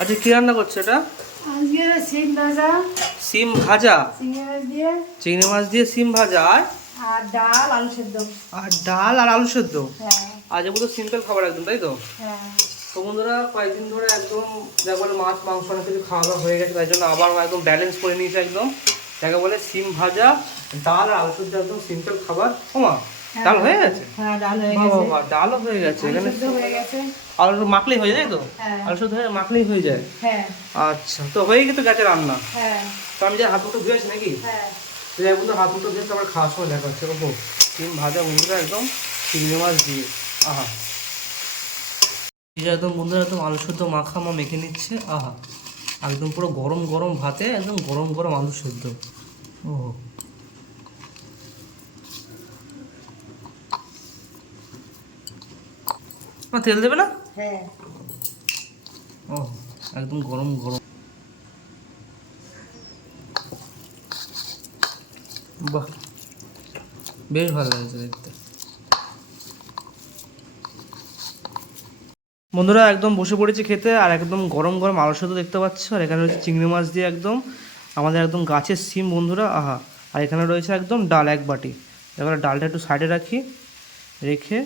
আচ্ছা কি রান্না করছো এটা? আজকে সিম ভাজা। সিম ভাজা, চিংড়ি মাছ দিয়ে। চিংড়ি মাছ দিয়ে সিম ভাজা আর ডাল আলু সেদ্ধ। আর ডাল আর আলু সেদ্ধ। হ্যাঁ আজ এগুলো সিম্পল খাবার একদম, তাই তো? হ্যাঁ। তো বন্ধুরা কয়েকদিন ধরে একদম যাকে বলে মাছ মাংস অনেক কিছু খাওয়া দাওয়া হয়ে গেছে, তাই জন্য আবার একদম ব্যালেন্স করে নিয়েছে একদম। যাকে বলে সিম ভাজা, ডাল আর আলু সেদ্ধ, একদম সিম্পল খাবার। ওমা ডাল হয়ে গেছে? হ্যাঁ ডাল হয়ে বাবা গেছে। বাবা, ডালও হয়ে গেছে আলু এখানে। সেদ্ধ হয়ে গেছে। আলু মাখলেই হয়ে যায় তো? হ্যাঁ। আলু সেদ্ধ হয়ে মাখলেই হয়ে যায়। হ্যাঁ আচ্ছা, তো হয়ে গেছে গেছে রান্না। হ্যাঁ তো আমি যে হাত মুখটা ধুয়েছি নাকি? হ্যাঁ। তো যাই বন্ধু, হাত মুখটা ধুয়েছি, আবার খাওয়ার সময় দেখা হচ্ছে। ওপো সিম ভাজা বন্ধুরা একদম চিংড়ি মাছ দিয়ে। আহা, এই যে একদম বন্ধুরা একদম আলু সেদ্ধ মাখা মা মেখে নিচ্ছে। আহা, একদম পুরো গরম গরম ভাতে একদম গরম গরম আলু সেদ্ধ। ও মা, তেল দেবে না? হ্যাঁ। ও একদম গরম গরম। বাহ, বেশ ভালো লাগছে দেখতে। বন্ধুরা একদম বসে পড়েছি খেতে, আর একদম গরম গরম আলু সেদ্ধ দেখতে পাচ্ছ, আর এখানে রয়েছে চিংড়ি মাছ দিয়ে একদম আমাদের একদম গাছের সিম বন্ধুরা। আহা, আর এখানে রয়েছে একদম ডাল এক বাটি। এবার ডালটা একটু সাইডে রাখি, রেখে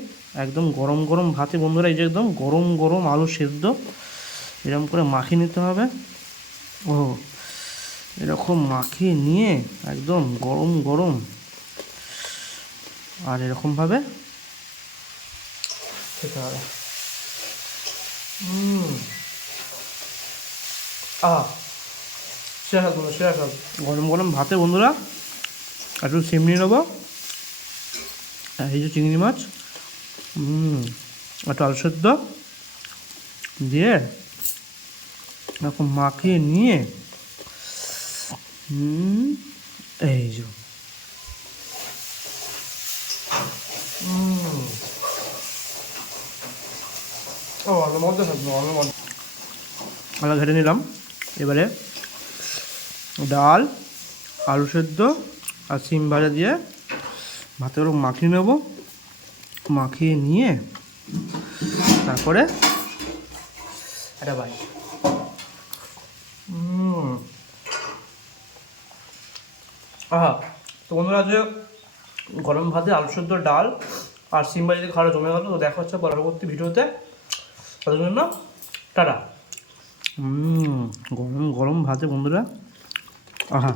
একদম গরম গরম ভাতে বন্ধুরা এই যে একদম গরম গরম আলু সেদ্ধ এরকম করে মাখিয়ে নিতে হবে। ও এরকম মাখিয়ে নিয়ে একদম গরম গরম আর এরকমভাবে খেতে হবে। আহ সেরা স্বাদ বন্ধুরা, সেরা স্বাদ। গরম গরম ভাতে বন্ধুরা একটু সিম নিয়ে নেবো, আর এই যে চিংড়ি মাছ, একটু আলু সেদ্ধ দিয়ে এরকম মাখিয়ে নিয়ে এই যে ও আলু মধ্যে থাকবে, আলু মধ্যে আলু ঘেটে নিলাম। এবারে ডাল আলু সেদ্ধ আর সিম ভাজা দিয়ে ভাতে ওরকম মাখিয়ে নেব। মাখিয়ে নিয়ে তারপরে এটা বাই। আহা, তো বন্ধুরা আজকে গরম ভাতে আলু সেদ্ধ ডাল আর সিম ভাজা দিয়ে খাওয়া জমে গেল। তো দেখা হচ্ছে পরবর্তী ভিডিওতে, তাদের জন্য টাটা। গরম গরম ভাতে বন্ধুরা, আহা,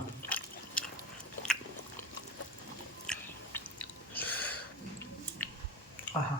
আহা,